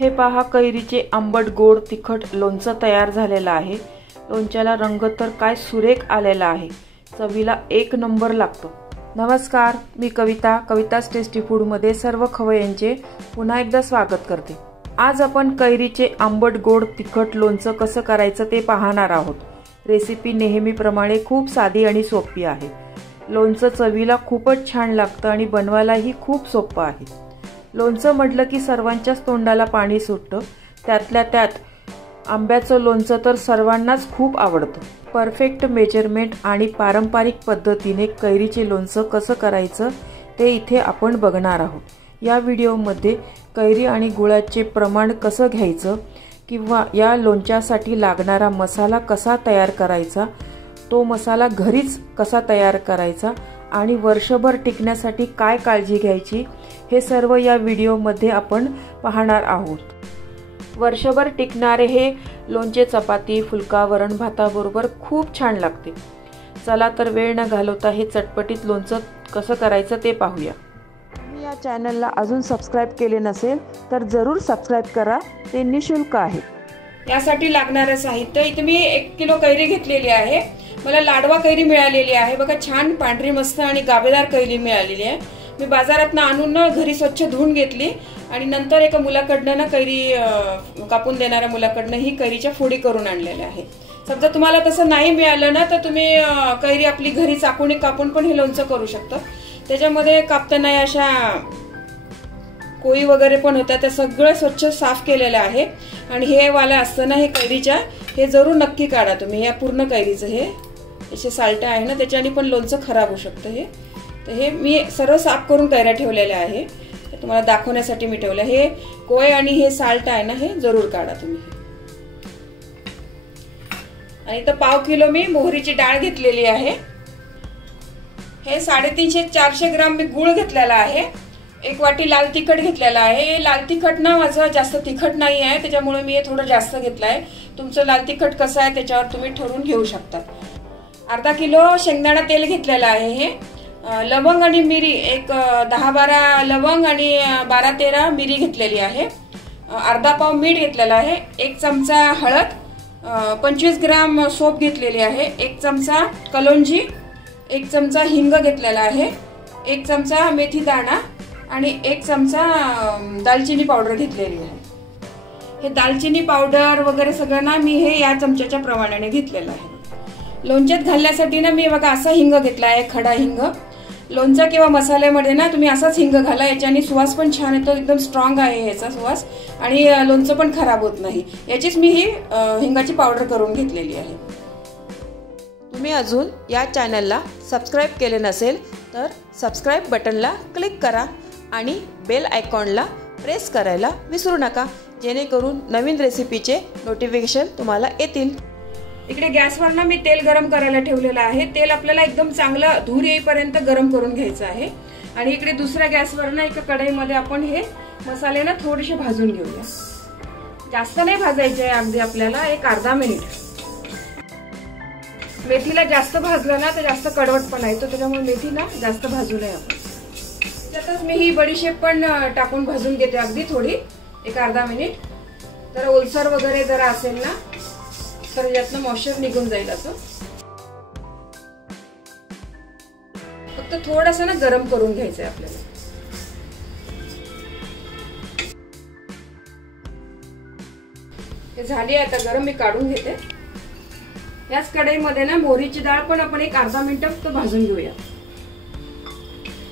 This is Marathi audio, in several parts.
हे पहा, कैरीचे आंबट गोड तिखट लोणचं तयार झालेलं आहे। लोणच्याला रंग तर काय सुरेख आलेला आहे, चवीला एक नंबर लागतो। नमस्कार, मी कविता's टेस्टी फूड मध्ये सर्व खवय्यांचे पुन्हा एकदा स्वागत करते। आज आपण कैरीचे आंबट गोड तिखट लोणचं कसं करायचं ते पाहणार आहोत। रेसिपी नेहमीप्रमाणे खूप साधी आणि सोपी आहे। लोणचं चवीला खूपच छान लागतं आणि बनवायलाही खूप सोपं आहे। लोणचं म्हटलं की सर्वांच्याच तोंडाला पाणी सुटतं, त्यातल्या त्यात आंब्याचं लोणचं तर सर्वांनाच खूप आवडतं। परफेक्ट मेजरमेंट आणि पारंपरिक पद्धतीने कैरीचे लोणचं कसं करायचं ते इथे आपण बघणार आहोत। या व्हिडिओमध्ये कैरी आणि गुळाचे प्रमाण कसं घ्यायचं किंवा या लोणच्यासाठी लागणारा मसाला कसा तयार करायचा, तो मसाला घरीच कसा तयार करायचा आणि वर्षभर टिकण्यासाठी काय काळजी घ्यायची, हे सर्व या व्हिडिओमध्ये आपण पाहणार आहोत। वर्षभर टिकणारे हे लोणचे चपाती, फुलका, वरण भाताबरोबर खूप छान लागते। चला तर वेळ न घालवता हे चटपटीत लोणचं कसं करायचं ते पाहूया। तुम्ही या चॅनलला अजून सबस्क्राइब केले नसेल तर जरूर सबस्क्राइब करा, ते निशुल्क आहे। यासाठी लागणारे साहित्य इथे मी 1 किलो कैरी घेतलेली आहे। मला लाडवा कैरी मिळालेली आहे बघा, छान पांढरी मस्त आणि गाभेदार कैरी मिळालेली आहे। मी बाजारातून आणून घरी स्वच्छ धुवून घेतली आणि नंतर एका मुलाकडनं कैरी कापून देणाऱ्या मुलाकडनं ही कैरीच्या फोडी करून आणलेल्या आहे। समजा तुम्हाला तसं नाही मिळालं ना तर तुम्ही कैरी आपली घरी चाकूने कापून पण हे लोणचं करू शकता। त्याच्यामध्ये कापताना अशा कोळी वगैरे पण होत्या, त्या सगळं स्वच्छ साफ केलेलं आहे। आणि हे वाला असतं ना हे कैरीच्या, हे जरूर नक्की काढा तुम्ही। या पूर्ण कैरीचं हे असे साल्ट आहे ना, त्याच्याने पण लोणचं खराब होऊ शकतं। हे तर हे मी सर्व साफ करून कैऱ्या ठेवलेल्या आहे, तुम्हाला दाखवण्यासाठी मी ठेवलं। हे कोय आणि हे साल्ट आहे ना, हे जरूर काढा तुम्ही। आणि तर 1/2 किलो मी मोहरीची डाळ घेतलेली आहे। हे 350-400 ग्राम मी गूळ घेतलेला आहे। 1 वाटी लाल तिखट घेतलेला आहे। लाल तिखट ना माझं जास्त तिखट नाही आहे, त्याच्यामुळे मी हे थोडं जास्त घेतलं आहे। तुमचं लाल तिखट कसं आहे त्याच्यावर तुम्ही ठरवून घेऊ शकता। अर्धा किलो शेंगदाणा तेल घेतलेलं आहे। हे लवंग आणि मिरी, एक 10-12 लवंग आणि 12-13 मिरी घेतलेली आहे। अर्धा पाव मीठ घेतलेला आहे। 1 चमचा हळद, 25 ग्राम सोप घेतलेली आहे। 1 चमचा कलोंजी, 1 चमचा हिंग घेतलेला आहे। 1 चमचा मेथी दाणा आणि 1 चमचा दालचिनी पावडर घेतलेली आहे। हे दालचिनी पावडर वगैरे सगळं ना मी हे या चमच्याच्या प्रमाणाने घेतलेलं आहे। लोणच्यात घालण्यासाठी ना मी बघा असा हिंग घेतला आहे, खडा हिंग। लोणचा किंवा मसाल्यामध्ये ना तुम्ही असाच हिंग घाला, याच्याने सुवास पण छान येतो, एकदम स्ट्रॉंग आहे याचा सुवास आणि लोणचं पण खराब होत नाही। याचीच मी ही हिंगाची पावडर करून घेतलेली आहे। तुम्ही अजून या चॅनलला सबस्क्राइब केले नसेल तर सबस्क्राइब बटनला क्लिक करा आणि बेल आयकॉनला प्रेस करायला विसरू नका, जेणेकरून नवीन रेसिपीचे नोटिफिकेशन तुम्हाला येतील। इकडे गॅसवर ना मी तेल गरम करायला ठेवलेलं आहे। तेल आपल्याला एकदम चांगलं धूर येईपर्यंत गरम करून घ्यायचं आहे। आणि इकडे दुसऱ्या गॅसवर ना एका कढईमध्ये आपण हे मसाले ना थोडेसे भाजून घेऊया। जास्त नाही भाजायचे आहे, अगदी आपल्याला एक अर्धा मिनिट। मेथीला जास्त भाजलं ना तर जास्त कडवटपणा येतो, त्याच्यामुळे मेथीला जास्त भाजू नये आपण। त्यातच मी ही बडीशेप पण टाकून भाजून घेते अगदी थोडी, एक अर्धा मिनिट। जर ओलसर वगैरे जर असेल ना तर यातनं मॉइश्चर निघून जाईल असं। फक्त थोडंसं ना गरम करून घ्यायचंय आपल्याला। हे झाली आता गरम, मी काढून घेते। याच कढईमध्ये ना मोहरीची डाळ पण आपण एक अर्धा मिनिट फक्त भाजून घेऊया।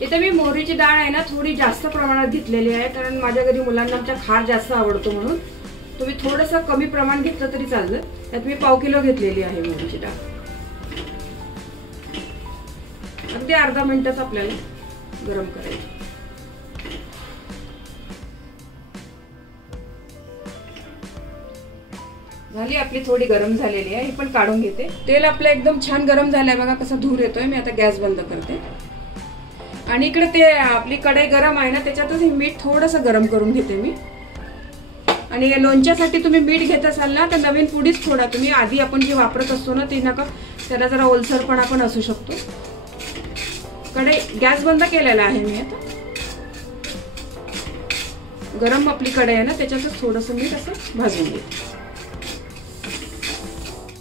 इथे मी मोहरीची डाळ आहे ना थोडी जास्त प्रमाणात घेतलेली आहे, कारण माझ्या घरी मुलांना आमच्या खार जास्त आवडतो म्हणून। तुम्ही थोडंसं कमी प्रमाण घेतलं तरी चालतं। त्यात मी 1/2 किलो घेतलेली आहे मोहरीची डाळ। अगदी अर्धा मिनिटात आपल्याला गरम करायची। झाली आपली थोडी गरम झालेली आहे, ही पण काढून घेते। तेल आपलं एकदम छान गरम झालंय बघा, कसा धूर येतोय। मी आता गॅस बंद करते आणि इकडे ते आपली कढई गरम आहे ना, त्याच्यातच हे मीठ थोडंसं गरम करून घेते मी। आणि लोणच्यासाठी तुम्ही मीठ घेत असाल ना तर नवीन पुडीच थोडा तुम्ही, आधी आपण जे वापरत असतो ना ती नका, त्याला जरा ओलसरपणा पण असू शकतो। कढई गॅस बंद केलेला आहे मी आता। गरम आपली कढई आहे ना त्याच्यातच थोडंसं मीठ असं भाजून घेते.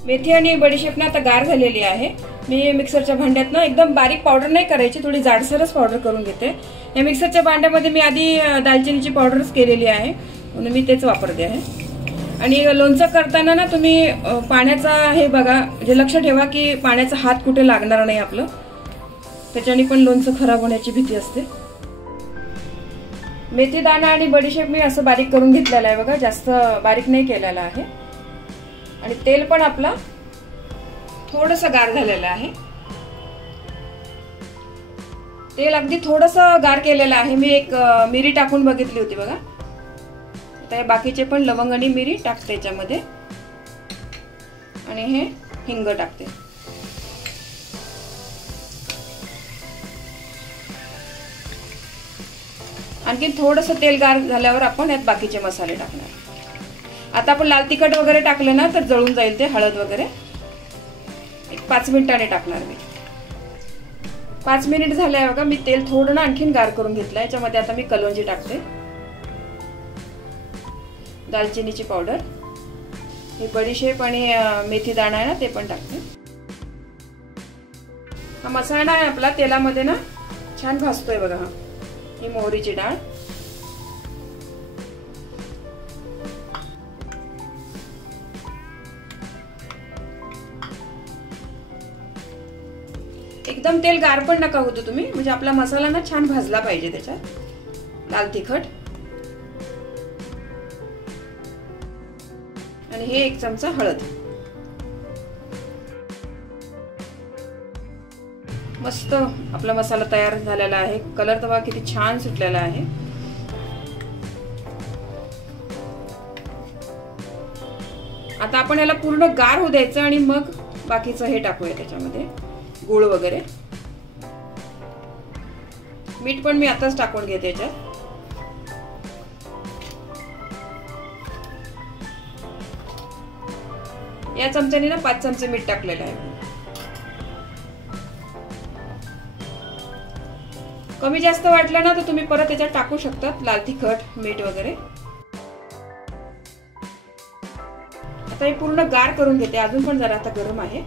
मेथी आणि बडीशेप ना आता गार झालेली आहे. मी मिक्सरच्या भांड्यात ना एकदम बारीक पावडर नाही करायची, थोडी जाडसरच पावडर करून घेते. या मिक्सरच्या भांड्यामध्ये मी आधी दालचिनीची पावडरच केलेली आहे म्हणून मी तेच वापरते आहे. आणि लोणचं करताना ना तुम्ही पाण्याचा हे बघा, म्हणजे लक्ष ठेवा की पाण्याचा हात कुठे लागणार नाही आपलं, त्याच्याने पण लोणचं खराब होण्याची भीती असते. मेथी दाणा आणि बडीशेप मी असं बारीक करून घेतलेला आहे बघा, जास्त बारीक नाही केलेला आहे. आणि तेल पण आपलं थोडंसं गार झालेलं आहे. तेल अगदी थोडंसं गार केलेलं आहे. मी एक मिरी टाकून बघितली होती बघा. आता हे बाकीचे पण लवंग आणि मिरी टाकते याच्यामध्ये आणि हे हिंग टाकते. आणखी थोडंसं तेल गार झाल्यावर आपण यात बाकीचे मसाले टाकणार. आता आपण लाल तिखट वगैरे टाकलं ना तर जळून जाईल ते, हळद वगैरे. एक 5 मिनिटांनी टाकणार मी. 5 मिनिट झाले बघा. मी तेल थोडं ना आणखीन गार करून घेतलं. याच्यामध्ये आता मी कलोंजी टाकते, दालचिनीची पावडर, हे बडीशेप आणि मेथी दाणा आहे ना ते पण टाकते. हा मसाला आहे आपला तेलामध्ये ना छान भाजतोय बघा. हा ही मोहरीची डाळ, एकदम तेल गार पण नका होतो तुम्ही, म्हणजे आपला मसाला ना छान भाजला पाहिजे. त्याच्यात लाल तिखट आणि हे 1 चमचा हळद. मस्त आपला मसाला तयार झालेला आहे. कलर तर बघा किती छान सुटलेला आहे. आता आपण याला पूर्ण गार होऊ द्यायचं आणि मग बाकीचं हे टाकूया त्याच्यामध्ये, गूळ वगैरे. मीठ पण मी आताच टाकून घेते याच्यात. या चमच्याने ना 5 चमचे मीठ टाकलेलं आहे. कमी जास्त वाटलं ना तर तुम्ही परत याच्यात टाकू शकतात लाल तिखट, मीठ वगैरे. आता हे पूर्ण गार करून घेते. अजून पण जरा आता गरम आहे.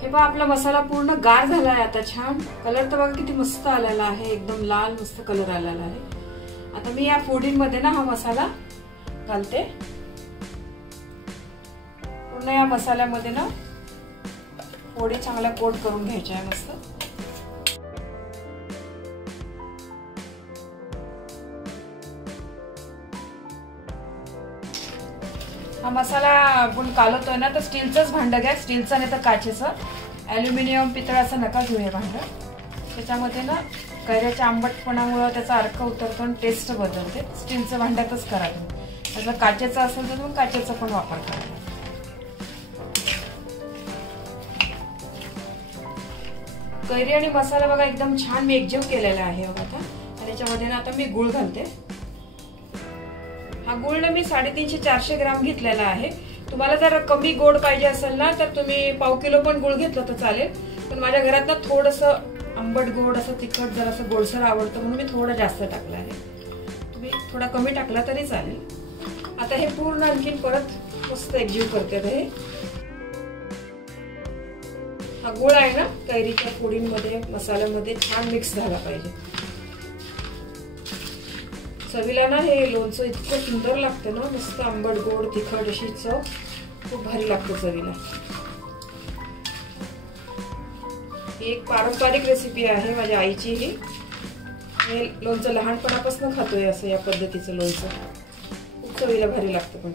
हे बघा आपला मसाला पूर्ण गार झाला आहे आता. छान कलर तर बघा किती मस्त आलेला आहे, एकदम लाल मस्त कलर आलेला आहे. आता मी या फोडींमध्ये ना हा मसाला घालते. पूर्ण या मसाल्यामध्ये ना फोडी चांगल्या कोट करून घ्यायच्या आहे मस्त. हा मसाला आपण कालवतोय ना तर स्टीलचंच भांडं घ्या, स्टीलचं नाही तर काचेचं. ॲल्युमिनियम पितळाचं नका घेऊ हे भांडं. त्याच्यामध्ये ना कैऱ्याच्या आंबटपणामुळे त्याचा अर्क उतरतो आणि टेस्ट बदलते. स्टीलचं भांड्यातच करा तुम्ही. जर काचेचं असेल तर तुम्ही काचेचा पण वापर करा. कैरी आणि मसाला बघा एकदम छान मी एकजीव केलेला आहे बघा आता. आणि याच्यामध्ये ना आता मी गूळ घालते. हा गूळ ना मी 350-400 ग्राम घेतलेला आहे. तुम्हाला जर कमी गोड पाहिजे असेल ना तर तुम्ही पाव किलो पण गूळ घेतलं तर चालेल. पण माझ्या घरात ना थोडंसं आंबट गोड असं तिखट जर असं गोडसर आवडतं म्हणून मी थोडं जास्त टाकलं आहे. तुम्ही थोडा कमी टाकला तरी चालेल. आता हे पूर्ण आणखीन परत मस्त एकजीव करते. हे हा गूळ आहे ना कैरीच्या फोडींमध्ये मसाल्यामध्ये छान मिक्स झाला पाहिजे. चवीला ना हे लोणचं इतकं सुंदर लागतं ना, मस्त आंबट गोड तिखट अशी चव खूप भारी लागते चवीला. ही एक पारंपरिक रेसिपी आहे माझ्या आईची. ही हे लोणचं लहानपणापासून खातोय असं या पद्धतीचं लोणचं. खूप चवीला भारी लागतं. पण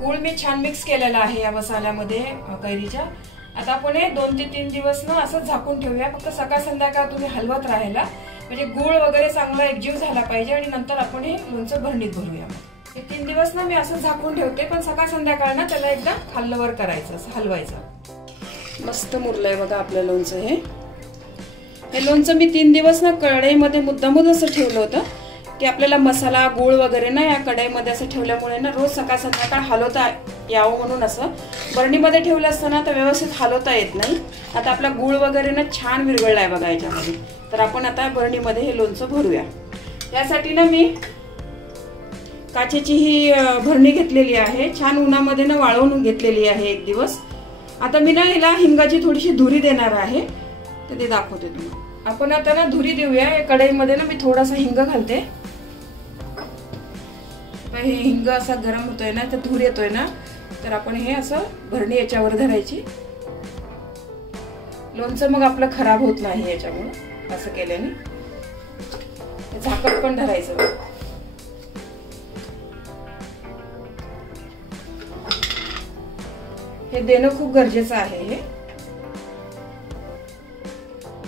गूळ मी छान मिक्स केलेला आहे या मसाल्यामध्ये कैरीच्या. आता आपण हे 2 ते 3 दिवस ना असं झाकून ठेवूया. फक्त सकाळ संध्याकाळ तुम्ही हलवत राहायला, म्हणजे गूळ वगैरे चांगला एकजीव झाला पाहिजे. आणि नंतर आपण हे लोणचं भरणीत भरूया. हे 3 दिवस ना मी असं झाकून ठेवते, पण सकाळ संध्याकाळ ना त्याला एकदा खाल्लवर करायचं, असं हलवायचं. मस्त मुरलंय बघा आपलं लोणचं. हे लोणचं मी 3 दिवस ना कढईमध्ये मुद्दामून असं ठेवलं होतं की आपल्याला मसाला गूळ वगैरे ना या कढईमध्ये असं ठेवल्यामुळे ना रोज सकाळ संध्याकाळ हलवता यावं म्हणून असं बरणीमध्ये ठेवलं असताना तर व्यवस्थित हलवता येत नाही। आता आपला गूळ वगैरे ना छान विरघळलाय बघा याच्यामध्ये। तर आपण आता बरणीमध्ये हे लोणचं भरूया। त्यासाठी ना मी काचेची ही भरणी घेतलेली आहे, छान उन्हामध्ये ना वाळवून घेतलेली आहे एक दिवस। आता मी ना हिला हिंगाची थोडीशी धुरी देणार आहे, तर ते दाखवते तुम्हाला। आपण आता ना धुरी देऊया। या कढईमध्ये ना मी थोडासा हिंग घालते। हे हिंग असा गरम होतोय ना, तर धूर येतोय ना, तर आपण हे असं भरणी याच्यावर धरायची। लोणचं मग आपलं खराब होत नाही याच्यामुळे असं केल्याने। झाकण पण धरायचं। हे देणं खूप गरजेचं आहे हे।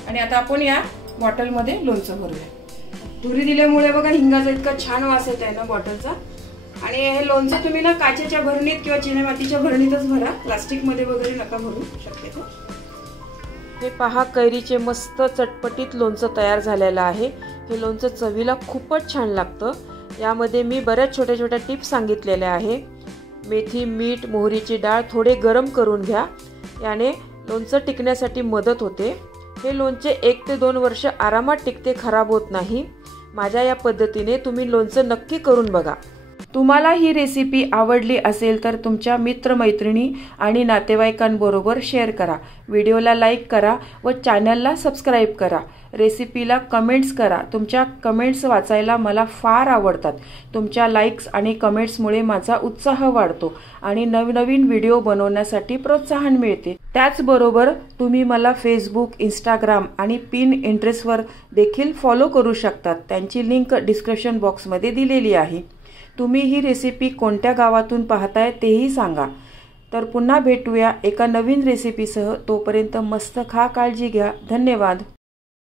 आणि आता आपण या बॉटलमध्ये लोणचं भरूया। धुरी दिल्यामुळे बघा हिंगाचा इतका छान वास येत आहे ना बॉटलचा। आणि हे लोणचं तुम्ही ना काचेच्या भरणीत किंवा चिनेमातीच्या भरणीतच भरा, प्लास्टिक मध्ये वगैरे नका भरू शक्यतो। हे पहा, कैरीचे मस्त चटपटीत लोणचं तयार झालेलं आहे। हे लोणचं चवीला खूपच छान लागतं। यामध्ये मी बऱ्याच छोट्या छोट्या टिप्स सांगितलेल्या आहे। मेथी, मीठ, मोहरीची डाळ थोडे गरम करून घ्या, याने लोणचं टिकण्यासाठी मदत होते। हे लोणचे 1 ते 2 वर्ष आरामात टिकते, खराब होत नाही। माझ्या या पद्धतीने तुम्ही लोणचं नक्की करून बघा। तुम्हाला ही रेसिपी आवडली असेल तर तुमच्या मित्रमैत्रिणी आणि नातेवाईकांबरोबर शेअर करा, व्हिडिओला लाईक करा व चॅनलला सबस्क्राईब करा। रेसिपीला कमेंट्स करा, तुमच्या कमेंट्स वाचायला मला फार आवडतात। तुमच्या लाईक्स आणि कमेंट्समुळे माझा उत्साह वाढतो आणि नवनवीन व्हिडिओ बनवण्यासाठी प्रोत्साहन मिळते। त्याचबरोबर तुम्ही मला फेसबुक, इंस्टाग्राम आणि पिनट्रेस्टवर देखील फॉलो करू शकतात। त्यांची लिंक डिस्क्रिप्शन बॉक्समध्ये दिलेली आहे। तुम्ही ही रेसिपी कोणत्या गावातून पाहताय तेही सांगा। तर पुन्हा भेटूया एका नवीन रेसिपीसह। तोपर्यंत मस्त खा, काळजी घ्या। धन्यवाद।